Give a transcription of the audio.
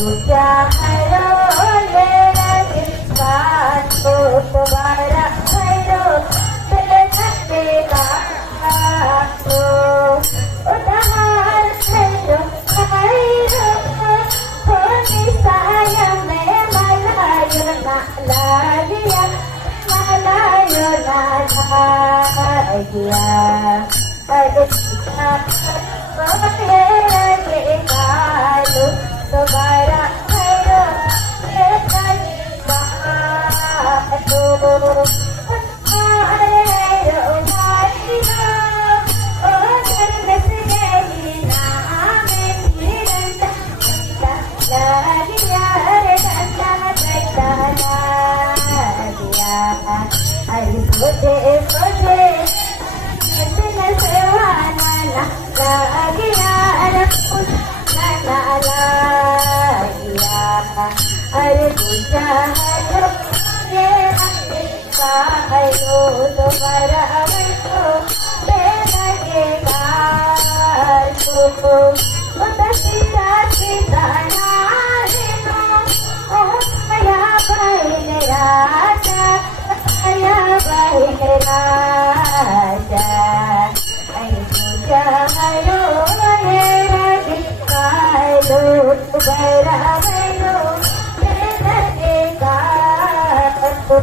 तुझ्या हरवलेला दिवसात तुम्हारा भैरो चले जाते गातो उधार भैरो भैरो कोणी साया में मलायो ना लागिया मलायो ना लागिया अरे तुझ्या हरवलेला गालो तुम्हारा भैरो अरे तुझ्या हरवलेला तुम्हारा भैरो चले गातो उदासीरा सीताना दिनो ओ माया बहिन राजा माया बहिन राजा अरे तुझ्या हरवलेला दिवसालो तुम्हारा भैरो चले गातो